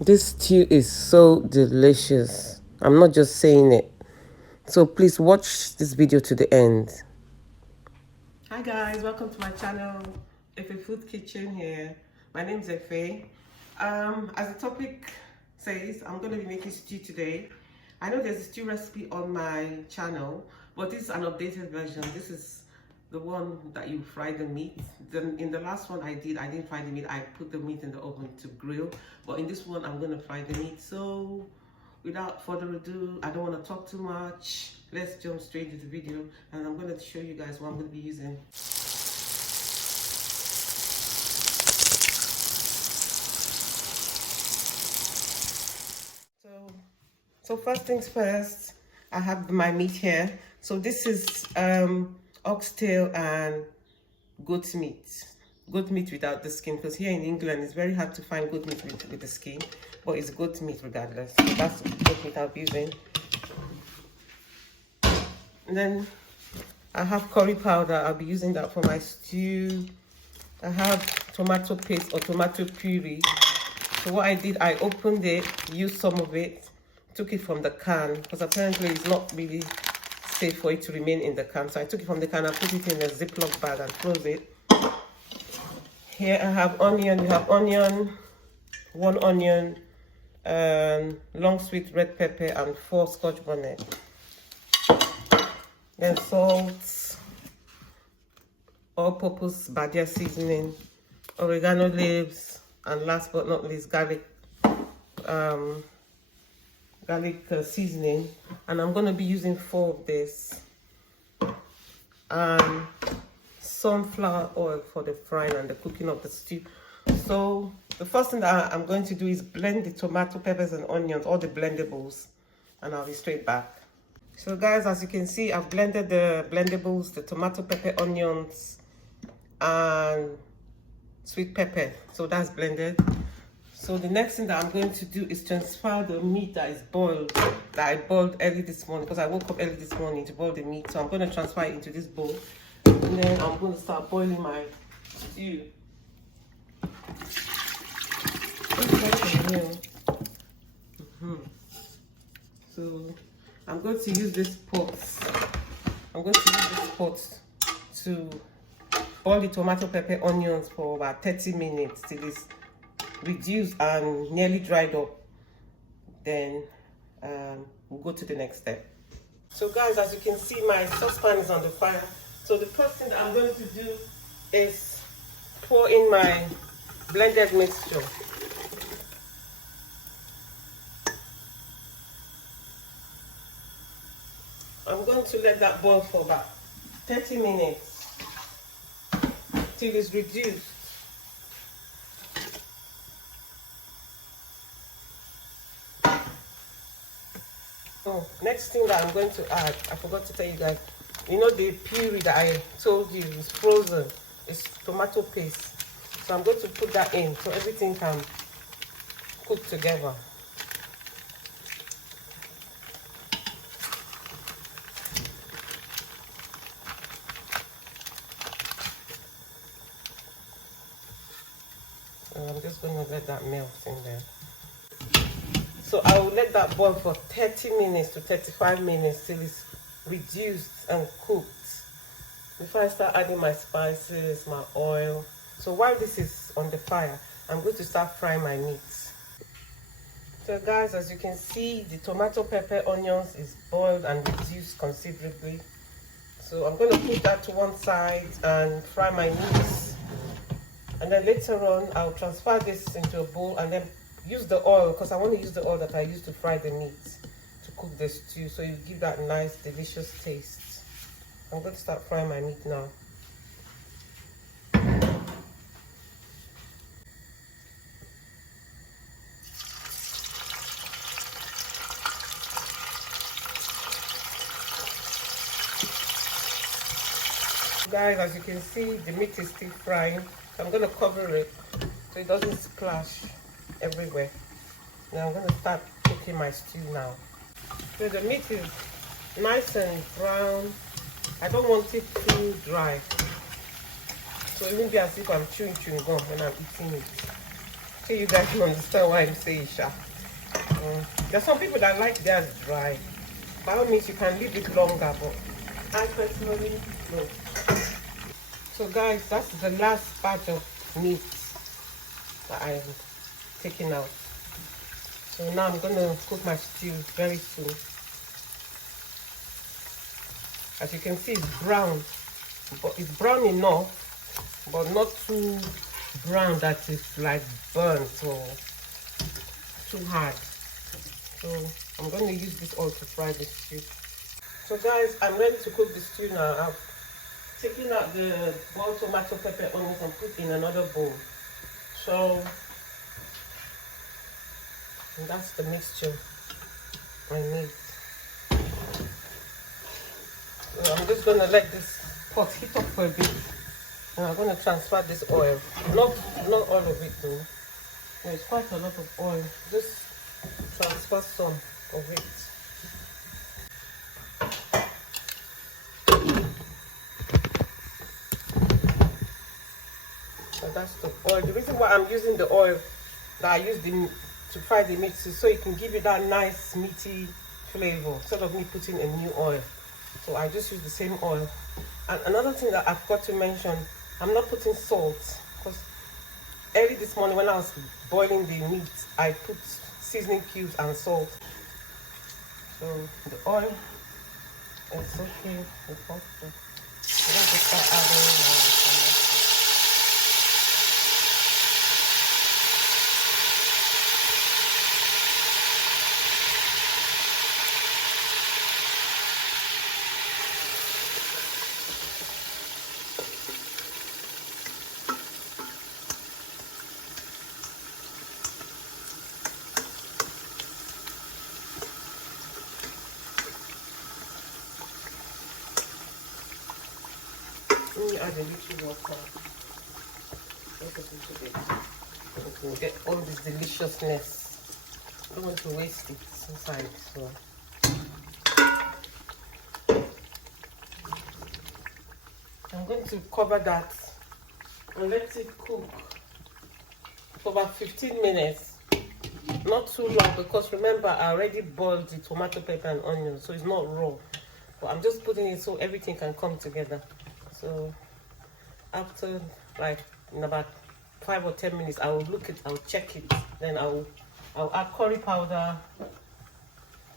This stew is so delicious. I'm not just saying it. So please watch this video to the end. Hi guys, welcome to my channel, Efe Food Kitchen here. My name is Efe. As the topic says, I'm going to be making stew today. I know there's a stew recipe on my channel, but this is an updated version. This is the one that you fry the meat. Then in the last one I didn't fry the meat. I put the meat in the oven to grill. But in this one, I'm going to fry the meat. So without further ado, I don't want to talk too much. Let's jump straight into the video, and I'm going to show you guys what I'm going to be using. So first things first, I have my meat here. So this is oxtail and goat meat. Goat meat without the skin, because here in England it's very hard to find goat meat with the skin, but it's goat meat regardless. So that's the goat meat I'll be using. And then I have curry powder. I'll be using that for my stew. I have tomato paste or tomato puree. So what I did, I opened it, used some of it, took it from the can, because apparently it's not really safe for it to remain in the can. So I took it from the can and put it in a Ziploc bag and close it. Here I have onion. You have onion, 1 onion, long sweet red pepper, and 4 Scotch bonnet. Then salt, all-purpose Badia seasoning, oregano leaves, and last but not least, garlic seasoning. And I'm going to be using 4 of this. And sunflower oil for the frying and the cooking of the stew. So the first thing that I'm going to do is blend the tomato, peppers, and onions, all the blendables, and I'll be straight back. So guys, as you can see, I've blended the blendables, the tomato, pepper, onions, and sweet pepper. So that's blended. So the next thing that I'm going to do is transfer the meat that is boiled, that I boiled early this morning, because I woke up early this morning to boil the meat. So I'm going to transfer it into this bowl, and then I'm going to start boiling my stew. So I'm going to use this pot. To boil the tomato, pepper, onions for about 30 minutes till it's reduced and nearly dried up. Then we'll go to the next step. So guys, as you can see, my saucepan is on the fire. So the first thing that I'm going to do is pour in my blended mixture. I'm going to let that boil for about 30 minutes till it's reduced. Oh, next thing that I'm going to add, I forgot to tell you guys, you know the puree that I told you is frozen, it's tomato paste. So I'm going to put that in so everything can cook together. And I'm just going to let that melt in there. So I will let that boil for 30 minutes to 35 minutes till it's reduced and cooked before I start adding my spices, my oil. So while this is on the fire, I'm going to start frying my meat. So guys, as you can see, the tomato, pepper, onions is boiled and reduced considerably. So I'm going to put that to one side and fry my meat. And then later on, I'll transfer this into a bowl and then use the oil, because I want to use the oil that I used to fry the meat to cook the stew, so you give that nice, delicious taste. I'm going to start frying my meat now. Guys, as you can see, the meat is still frying. So I'm going to cover it so it doesn't splash everywhere. Now I'm going to start cooking my stew now. So the meat is nice and brown. I don't want it too dry. So it won't be as if I'm chewing gum when I'm eating it. So you guys can understand why I'm saying sha. There's some people that like theirs dry. By all means, you can leave it longer, but I personally don't. So guys, that's the last batch of meat that I'm taking out. So now I'm gonna cook my stew very soon. As you can see, it's brown, but it's brown enough, but not too brown that it's like burnt or too hard. So I'm going to use this oil to fry the stew. So guys, I'm ready to cook the stew now. I've taken out the boiled tomato, pepper, onions and put in another bowl. So that's the mixture I need. So I'm just going to let this pot heat up for a bit. And I'm going to transfer this oil. Not all of it though. There's quite a lot of oil. Just transfer some of it. So that's the oil. The reason why I'm using the oil that I used to fry the meat is so it can give you that nice meaty flavor instead of me putting a new oil. So I just use the same oil. And another thing that I've got to mention, I'm not putting salt because early this morning when I was boiling the meat, I put seasoning cubes and salt. So the oil is okay. So I'm going to start adding add a little water. We can get all this deliciousness. I don't want to waste it inside, so I'm going to cover that and let it cook for about 15 minutes. Not too long because remember I already boiled the tomato, pepper and onion, so it's not raw. But I'm just putting it so everything can come together. So after like in about 5 or 10 minutes, I will I'll check it. Then I'll add curry powder,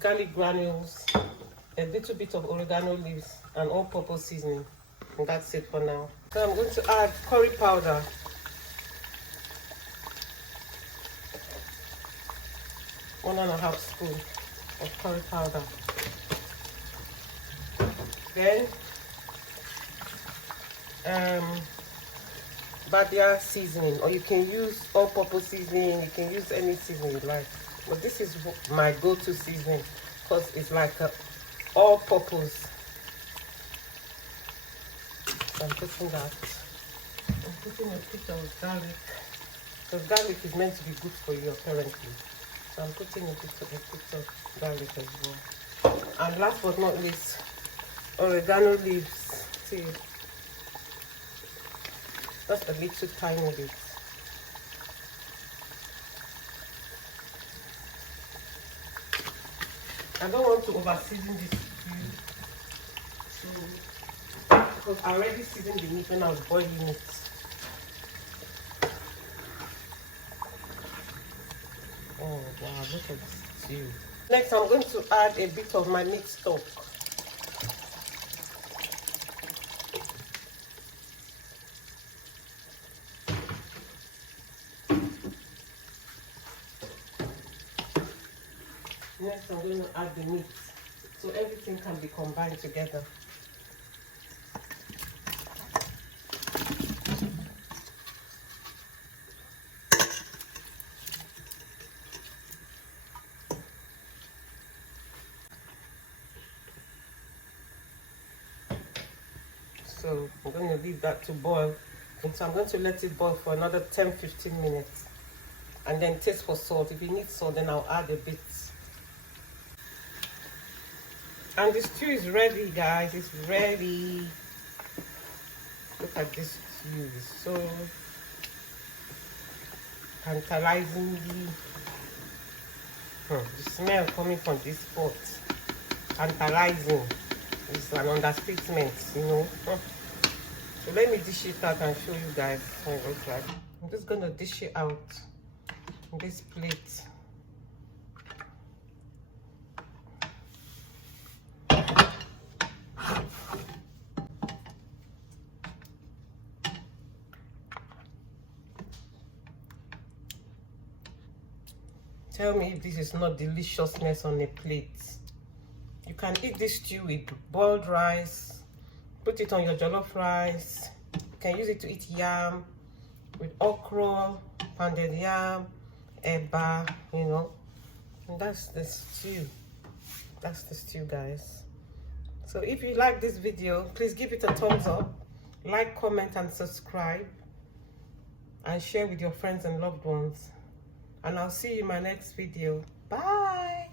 garlic granules, a little bit of oregano leaves, and all-purpose seasoning. And that's it for now. So I'm going to add curry powder. One and a half spoon of curry powder. Then Badia seasoning, or you can use all-purpose seasoning. You can use any seasoning you like, but this is my go-to seasoning because it's like a all-purpose. So I'm putting that. I'm putting a bit of garlic because garlic is meant to be good for you apparently. So I'm putting a bit of garlic as well. And last but not least, oregano leaves. See, just a little tiny bit. I don't want to over season this stew because I already seasoned the meat when I was boiling it. Oh wow, look at this stew. Next I'm going to add a bit of my meat stock. Next I'm going to add the meat so everything can be combined together. So I'm going to leave that to boil. And so I'm going to let it boil for another 10-15 minutes. And then taste for salt. If you need salt, then I'll add a bit. And the stew is ready, guys. It's ready. Look at this stew. It's so tantalizingly. The smell coming from this pot, tantalizing, is an understatement, you know. So let me dish it out and show you guys what it looks like. I'm just gonna dish it out in this plate. Tell me if this is not deliciousness on a plate. You can eat this stew with boiled rice, put it on your jollof rice. You can use it to eat yam with okra, pounded yam, eba, you know. And that's the stew. That's the stew, guys. So if you like this video, please give it a thumbs up, like, comment, and subscribe, and share with your friends and loved ones. And I'll see you in my next video. Bye.